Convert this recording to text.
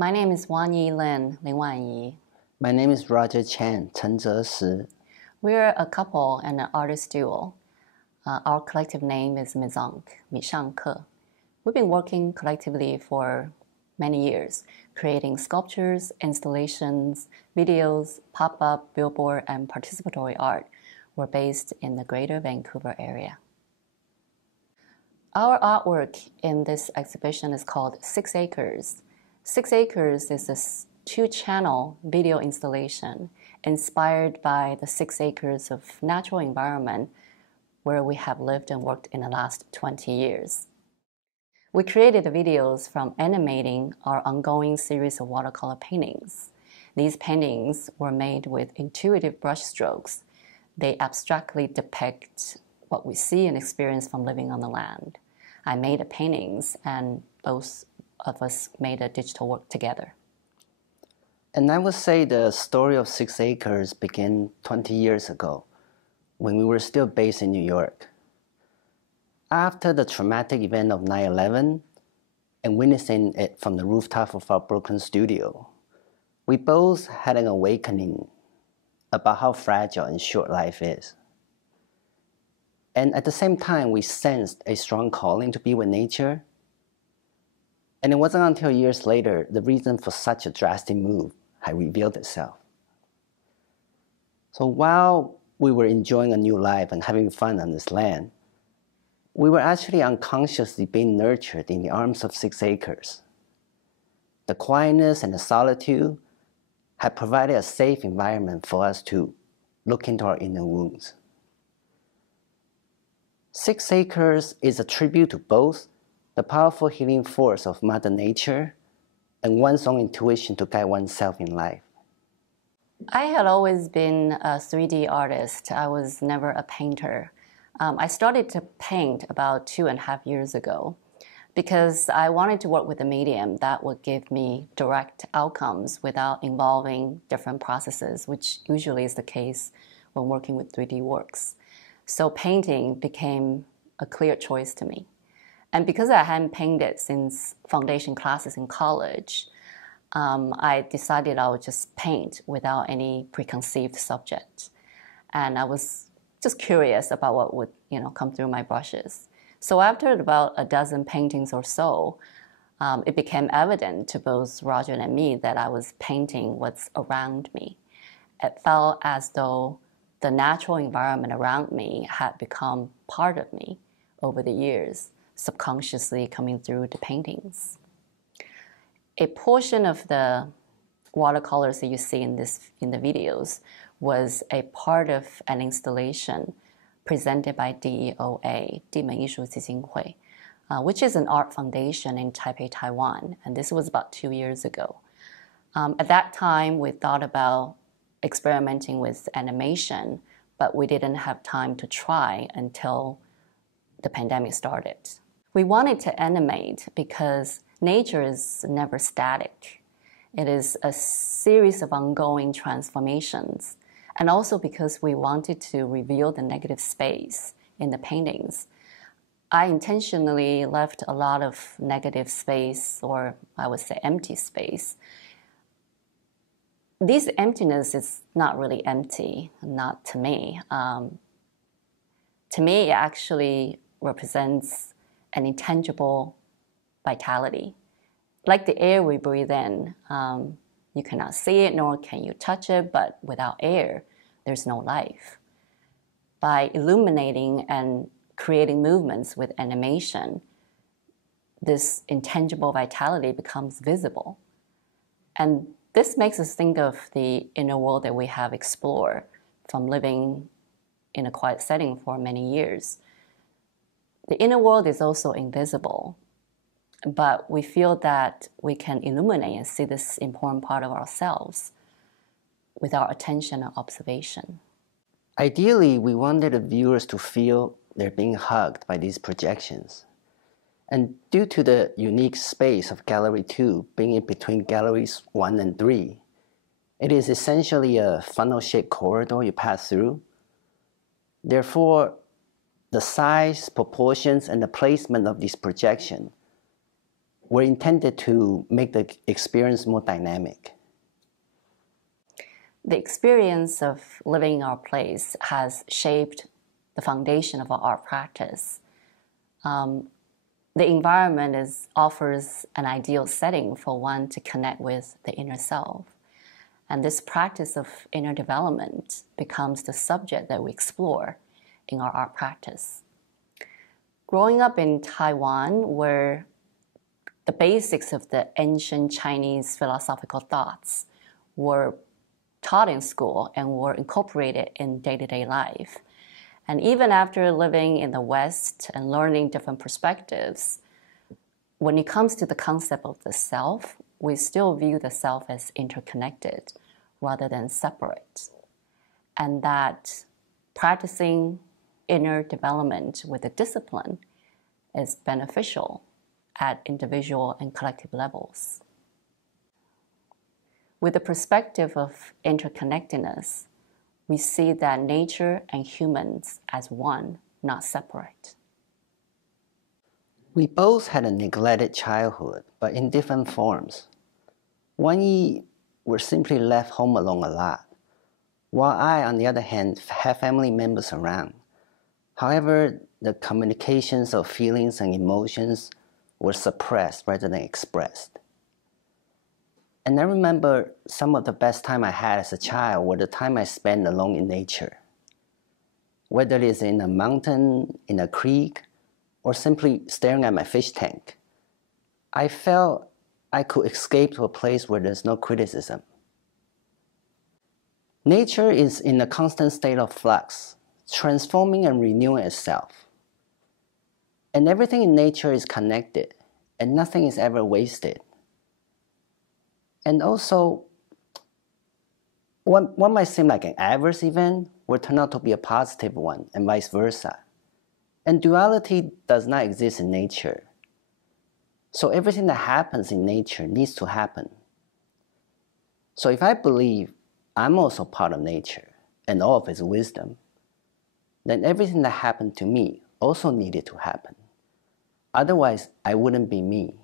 My name is Wan-Yi Lin Wan-Yi. My name is Roger Chen, Chen Zhe. We're a couple and an artist duo. Our collective name is Mizzonk, Mizzonk. We've been working collectively for many years, creating sculptures, installations, videos, pop-up, billboard, and participatory art. We're based in the Greater Vancouver area. Our artwork in this exhibition is called 6 Acres. 6 Acres is a 2-channel video installation inspired by the 6 acres of natural environment where we have lived and worked in the last 20 years. We created the videos from animating our ongoing series of watercolor paintings. These paintings were made with intuitive brushstrokes. They abstractly depict what we see and experience from living on the land. I made the paintings, and both of us made a digital work together. And I would say the story of 6 Acres began 20 years ago, when we were still based in New York. After the traumatic event of 9/11 and witnessing it from the rooftop of our Brooklyn studio, we both had an awakening about how fragile and short life is. And at the same time, we sensed a strong calling to be with nature. And it wasn't until years later the reason for such a drastic move had revealed itself. So while we were enjoying a new life and having fun on this land, we were actually unconsciously being nurtured in the arms of 6 Acres. The quietness and the solitude had provided a safe environment for us to look into our inner wounds. 6 Acres is a tribute to both the powerful healing force of Mother Nature and one's own intuition to guide oneself in life. I had always been a 3D artist. I was never a painter. I started to paint about 2.5 years ago because I wanted to work with a medium that would give me direct outcomes without involving different processes, which usually is the case when working with 3D works. So painting became a clear choice to me. And because I hadn't painted since foundation classes in college, I decided I would just paint without any preconceived subject. And I was just curious about what would come through my brushes. So after about a dozen paintings or so, it became evident to both Roger and me that I was painting what's around me. It felt as though the natural environment around me had become part of me over the years, subconsciously coming through the paintings. A portion of the watercolors that you see in the videos was a part of an installation presented by DEOA, 地门艺术基金会, which is an art foundation in Taipei, Taiwan, and this was about 2 years ago. At that time, we thought about experimenting with animation, but we didn't have time to try until the pandemic started. We wanted to animate because nature is never static. It is a series of ongoing transformations, and also because we wanted to reveal the negative space in the paintings. I intentionally left a lot of negative space, or I would say empty space. This emptiness is not really empty, not to me. To me, it actually represents an intangible vitality. Like the air we breathe in, you cannot see it, nor can you touch it, but without air, there's no life. By illuminating and creating movements with animation, this intangible vitality becomes visible. And this makes us think of the inner world that we have explored from living in a quiet setting for many years. The inner world is also invisible, but we feel that we can illuminate and see this important part of ourselves with our attention and observation. Ideally, we wanted the viewers to feel they're being hugged by these projections. And due to the unique space of Gallery 2 being in between Galleries 1 and 3, it is essentially a funnel-shaped corridor you pass through. Therefore, the size, proportions, and the placement of this projection were intended to make the experience more dynamic. The experience of living in our place has shaped the foundation of our art practice. The environment offers an ideal setting for one to connect with the inner self. And this practice of inner development becomes the subject that we explore in our art practice. Growing up in Taiwan, where the basics of the ancient Chinese philosophical thoughts were taught in school and were incorporated in day-to-day life. And even after living in the West and learning different perspectives, when it comes to the concept of the self, we still view the self as interconnected rather than separate. And that practicing inner development with a discipline is beneficial at individual and collective levels. With the perspective of interconnectedness, we see that nature and humans as one, not separate. We both had a neglected childhood, but in different forms. Wan-Yi were simply left home alone a lot, while I, on the other hand, had family members around. However, the communications of feelings and emotions were suppressed rather than expressed. And I remember some of the best time I had as a child were the time I spent alone in nature. Whether it is in a mountain, in a creek, or simply staring at my fish tank, I felt I could escape to a place where there's no criticism. Nature is in a constant state of flux, transforming and renewing itself. And everything in nature is connected, and nothing is ever wasted. And also, what might seem like an adverse event will turn out to be a positive one, and vice versa. And duality does not exist in nature. So everything that happens in nature needs to happen. So if I believe I'm also part of nature and all of its wisdom, then everything that happened to me also needed to happen. Otherwise, I wouldn't be me.